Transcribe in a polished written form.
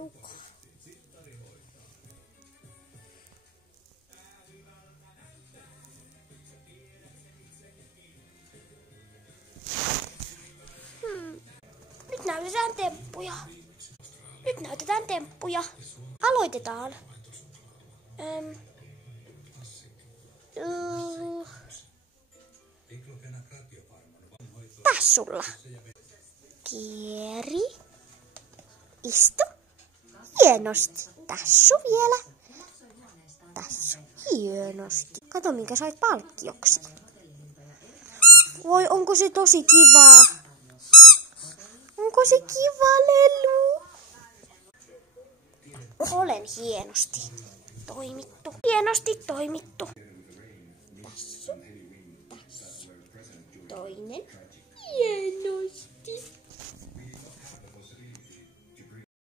leluka. Nyt näytetään temppuja. Aloitetaan. Tassulla. Kieri. Istu. Hienosti. Tassu vielä. Tassu. Hienosti. Kato minkä sait palkkioksi. Voi onko se tosi kivaa. Onko se kiva lelu? Olen hienosti toimittu.